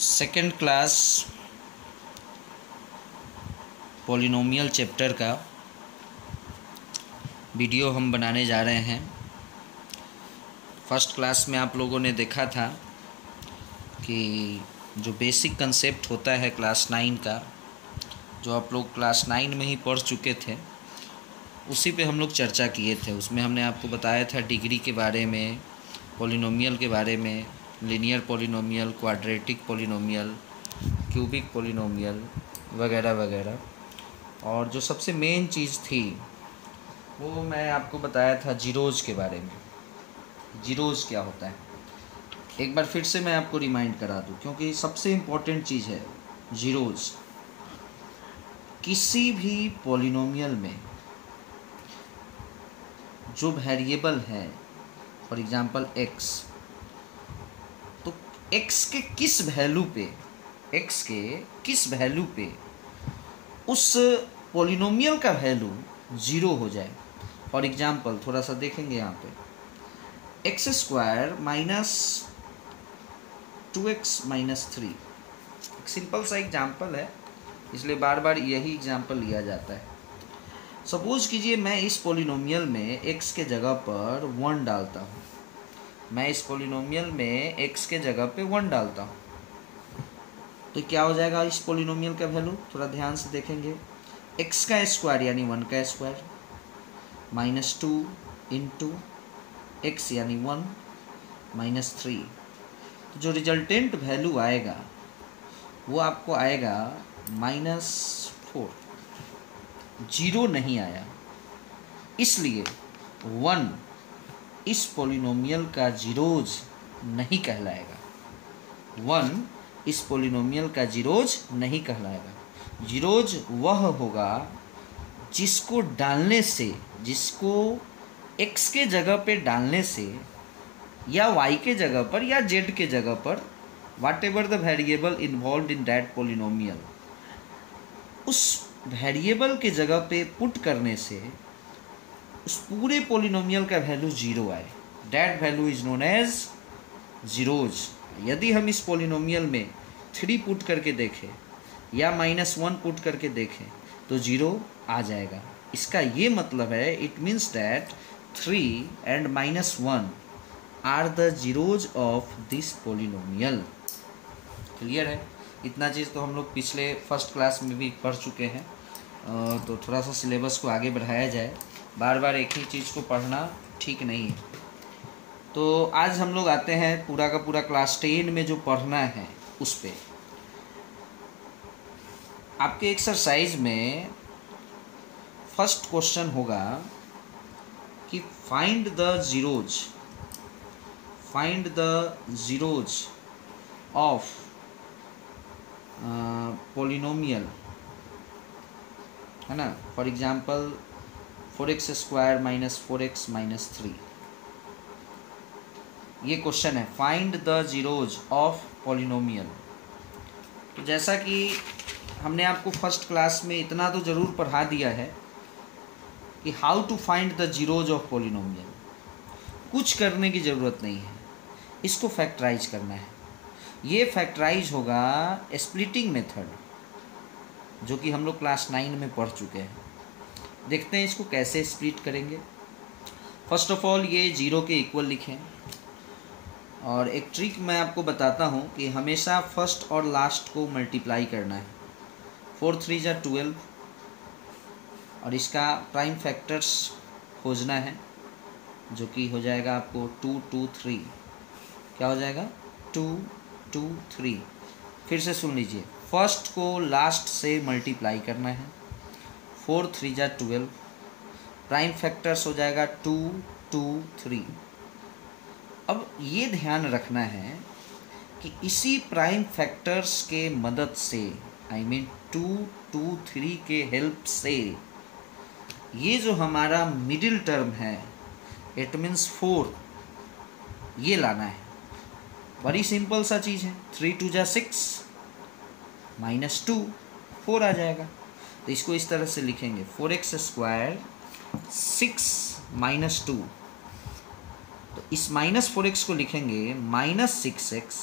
Second class polynomial chapter का video हम बनाने जा रहे हैं। फर्स्ट क्लास में आप लोगों ने देखा था कि जो बेसिक कंसेप्ट होता है क्लास 9 का, जो आप लोग क्लास 9 में ही पढ़ चुके थे, उसी पे हम लोग चर्चा किए थे। उसमें हमने आपको बताया था डिग्री के बारे में, पॉलिनोमियल के बारे में, linear polynomial, quadratic polynomial, cubic polynomial वगैरह वगैरह। और जो सबसे मेन चीज़ थी वो मैं आपको बताया था जीरोज़ के बारे में। जीरोज़ क्या होता है एक बार फिर से मैं आपको रिमाइंड करा दूं, क्योंकि सबसे इम्पोर्टेंट चीज़ है जीरोज़। किसी भी पॉलिनोमियल में जो वेरिएबल है, फॉर एग्जांपल एक्स, तो एक्स के किस वैल्यू पे उस पॉलिनोमियल का वैल्यू ज़ीरो हो जाए। फॉर एग्जांपल थोड़ा सा देखेंगे यहाँ पे, x square minus 2x minus 3 एक सिंपल सा एग्जांपल है, इसलिए बार बार यही एग्जांपल लिया जाता है। सपोज कीजिए मैं इस पॉलिनोमियल में x के जगह पर 1 डालता हूँ। तो क्या हो जाएगा इस पॉलिनोमियल का वैल्यू? थोड़ा ध्यान से देखेंगे। x का स्क्वायर यानी 1 का स्क्वायर माइनस 2 इंटू एक्स यानी 1 माइनस 3। तो जो रिजल्टेंट वैल्यू आएगा वो आपको आएगा -4। जीरो नहीं आया, इसलिए 1 इस पॉलिनोमियल का जीरोज नहीं कहलाएगा। 1 इस पॉलिनोमियल का जीरोज नहीं कहलाएगा। जीरोज वह होगा जिसको x के जगह पे डालने से, या y के जगह पर, या z के जगह पर, whatever the variable involve in that polynomial, उस वेरिएबल के जगह पे पुट करने से उस पूरे पॉलिनोमियल का वैल्यू ज़ीरो आए। That value is known as zeros. यदि हम इस पॉलिनोमियल में 3 पुट करके देखें या -1 पुट करके देखें तो ज़ीरो आ जाएगा। इसका ये मतलब है, it means that 3 and -1 are the zeros of this polynomial. Clear है? इतना चीज़ तो हम लोग पिछले फर्स्ट क्लास में भी पढ़ चुके हैं। तो थोड़ा सा सिलेबस को आगे बढ़ाया जाए, बार बार एक ही चीज़ को पढ़ना ठीक नहीं है। तो आज हम लोग आते हैं पूरा का पूरा क्लास 10 में जो पढ़ना है उस पे। आपके एक्सरसाइज में फर्स्ट क्वेश्चन होगा कि find the zeros of polynomial, है ना। For example 4x square minus 4x minus 3, ये क्वेश्चन है। Find the zeros of polynomial. तो जैसा कि हमने आपको फर्स्ट क्लास में इतना तो ज़रूर पढ़ा दिया है कि how to find the zeros of polynomial. कुछ करने की ज़रूरत नहीं है, इसको फैक्टराइज करना है। ये फैक्टराइज होगा स्प्लिटिंग मेथड, जो कि हम लोग क्लास 9 में पढ़ चुके हैं। देखते हैं इसको कैसे स्प्लिट करेंगे। फर्स्ट ऑफ ऑल ये जीरो के इक्वल लिखें, और एक ट्रिक मैं आपको बताता हूँ कि हमेशा फर्स्ट और लास्ट को मल्टीप्लाई करना है। 4 3 जा 12, और इसका प्राइम फैक्टर्स खोजना है, जो कि हो जाएगा आपको 2 2 3। क्या हो जाएगा? 2 2 3। फिर से सुन लीजिए, फर्स्ट को लास्ट से मल्टीप्लाई करना है। 4 3 जा 12, प्राइम फैक्टर्स हो जाएगा 2 2 3। अब ये ध्यान रखना है कि इसी प्राइम फैक्टर्स के मदद से, आई मीन 2 2 3 के हेल्प से, ये जो हमारा मिडिल टर्म है, इट मीन्स 4, ये लाना है। बड़ी सिंपल सा चीज़ है। 3 2 जा 6 माइनस 2, 4 आ जाएगा। तो इसको इस तरह से लिखेंगे, 4x स्क्वायर 6 माइनस 2। तो इस -4x को लिखेंगे -6x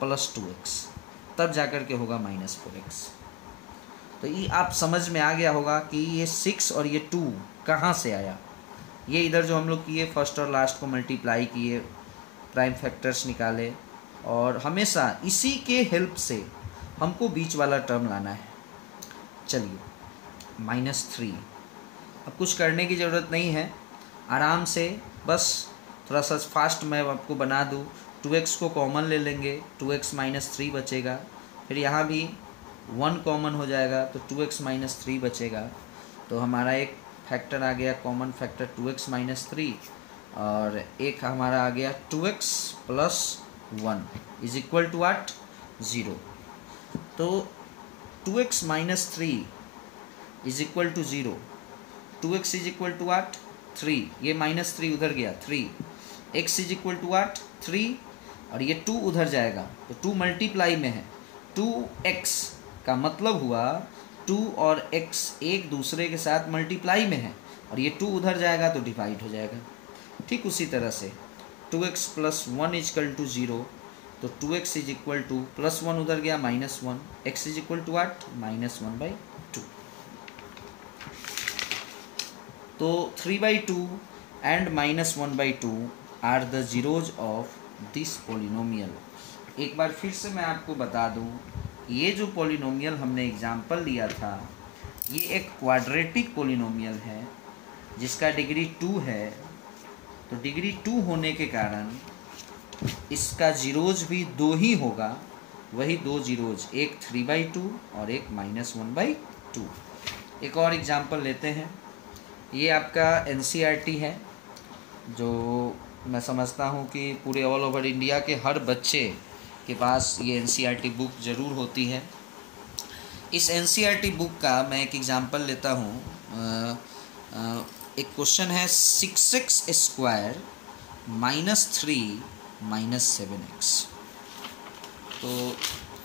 प्लस 2x। तब जाकर के होगा -4x। तो ये आप समझ में आ गया होगा कि ये 6 और ये 2 कहाँ से आया। ये इधर जो हम लोग किए फर्स्ट और लास्ट को मल्टीप्लाई किए, प्राइम फैक्टर्स निकाले, और हमेशा इसी के हेल्प से हमको बीच वाला टर्म लाना है। चलिए -3, अब कुछ करने की ज़रूरत नहीं है, आराम से बस थोड़ा सा फास्ट मैं आपको बना दूँ। 2x को कॉमन ले लेंगे, 2x - 3 बचेगा, फिर यहाँ भी 1 कॉमन हो जाएगा तो 2x - 3 बचेगा। तो हमारा एक फैक्टर आ गया कॉमन फैक्टर 2x - 3, और एक हमारा आ गया 2x + 1 = what? 0। तो 2x - 3 = 0, 2x = what? 3, ये -3 उधर गया 3, x = what? 3, और ये 2 उधर जाएगा तो 2 मल्टीप्लाई में है, 2x का मतलब हुआ 2 और x एक दूसरे के साथ मल्टीप्लाई में है, और ये 2 उधर जाएगा तो डिवाइड हो जाएगा। ठीक उसी तरह से 2x + 1 = 0, तो 2x = +1 उधर गया -1, x = what? -1/2। तो 3/2 and -1/2 are the zeros of this polynomial. एक बार फिर से मैं आपको बता दूं, ये जो पोलिनोमियल हमने एग्जाम्पल लिया था, ये एक क्वाड्रेटिक पोलिनोमियल है जिसका डिग्री 2 है। तो डिग्री 2 होने के कारण इसका जीरोज भी 2 ही होगा, वही 2 जीरोज, एक 3/2 और एक -1/2। एक और एग्जाम्पल लेते हैं। ये आपका NCERT है, जो मैं समझता हूँ कि पूरे ऑल ओवर इंडिया के हर बच्चे के पास ये NCERT बुक ज़रूर होती है। इस NCERT बुक का मैं एक एग्जांपल लेता हूँ। एक क्वेश्चन है 6x² - 3 - 7x। तो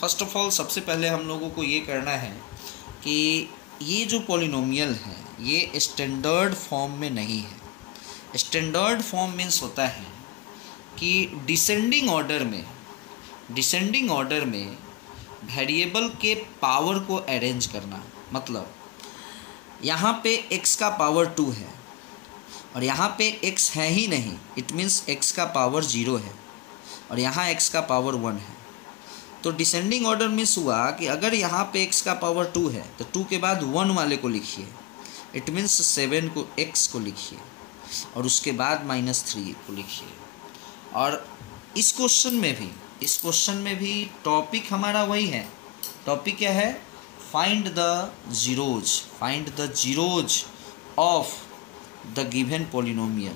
फर्स्ट ऑफ ऑल सबसे पहले हम लोगों को ये करना है कि ये जो पॉलिनोमियल है ये स्टैंडर्ड फॉर्म में नहीं है। स्टैंडर्ड फॉर्म मीन्स होता है कि डिसेंडिंग ऑर्डर में वेरिएबल के पावर को अरेंज करना। मतलब यहाँ पे x का पावर 2 है और यहाँ पे x है ही नहीं, इट मीन्स x का पावर 0 है, और यहाँ x का पावर 1 है। तो डिसेंडिंग ऑर्डर मीन्स हुआ कि अगर यहाँ पे x का पावर 2 है तो 2 के बाद 1 वाले को लिखिए, इट मीन्स 7 को x को लिखिए, और उसके बाद -3 को लिखिए। और इस क्वेश्चन में भी टॉपिक हमारा वही है। टॉपिक क्या है? Find the zeros of the given polynomial.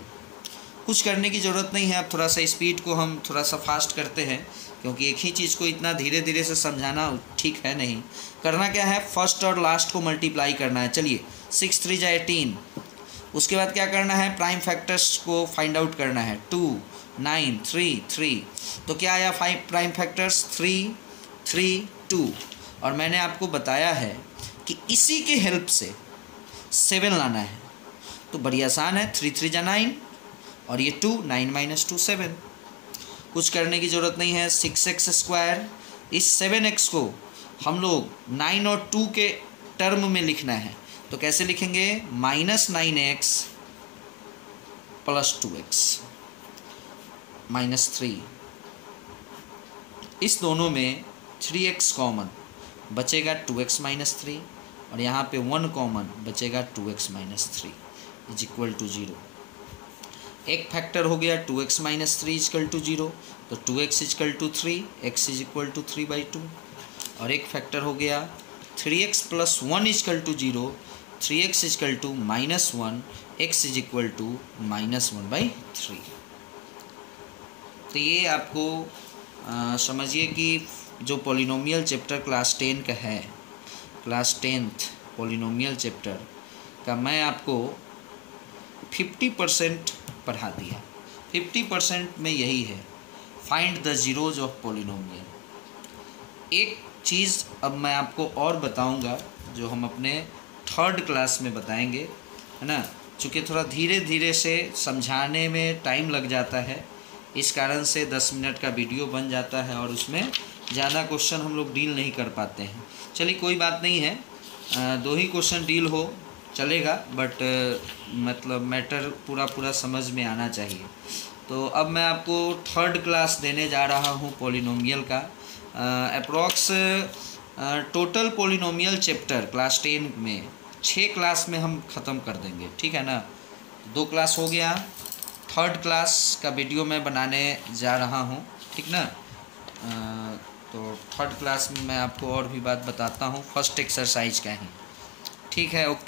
कुछ करने की ज़रूरत नहीं है। अब थोड़ा सा स्पीड को हम थोड़ा सा फास्ट करते हैं, क्योंकि एक ही चीज़ को इतना धीरे धीरे से समझाना ठीक है नहीं। करना क्या है? फर्स्ट और लास्ट को मल्टीप्लाई करना है। चलिए 6 3 × 18। उसके बाद क्या करना है? प्राइम फैक्टर्स को फाइंड आउट करना है। 2 9 3 3। तो क्या आया? 5 प्राइम फैक्टर्स 3 3 2। और मैंने आपको बताया है कि इसी के हेल्प से 7 लाना है। तो बड़ी आसान है, 3 3 × 9 और ये 2, 9 - 2 7। कुछ करने की ज़रूरत नहीं है। 6x², इस 7x को हम लोग 9 और 2 के टर्म में लिखना है। तो कैसे लिखेंगे? -9x + 2x -3। इस दोनों में 3x कॉमन बचेगा, 2x - 3, और यहाँ पे 1 कॉमन बचेगा, 2x - 3 = 0। एक फैक्टर हो गया 2x - 3 = 0, तो 2x = 3, x = 3/2। और एक फैक्टर हो गया 3x + 1 = 0, 3x = -1, x = -1/3। तो ये आपको समझिए कि जो पॉलिनोमियल चैप्टर क्लास 10 का है, क्लास 10th पॉलिनोमियल चैप्टर का मैं आपको 50% पढ़ा दिया। 50% में यही है, find the zeros of polynomial. एक चीज़ अब मैं आपको और बताऊंगा जो हम अपने 3rd क्लास में बताएंगे, है ना। चूँकि थोड़ा धीरे धीरे से समझाने में टाइम लग जाता है, इस कारण से 10 मिनट का वीडियो बन जाता है और उसमें ज़्यादा क्वेश्चन हम लोग डील नहीं कर पाते हैं। चलिए कोई बात नहीं है, 2 ही क्वेश्चन डील हो चलेगा, बट मतलब मैटर पूरा समझ में आना चाहिए। तो अब मैं आपको थर्ड क्लास देने जा रहा हूँ पॉलिनोमियल का। Approx total polynomial chapter class 10 में 6 क्लास में हम ख़त्म कर देंगे, ठीक है ना। 2 क्लास हो गया, थर्ड क्लास का वीडियो मैं बनाने जा रहा हूँ, ठीक ना। तो थर्ड क्लास में मैं आपको और भी बात बताता हूँ, फर्स्ट एक्सरसाइज का ही, ठीक है। ओके।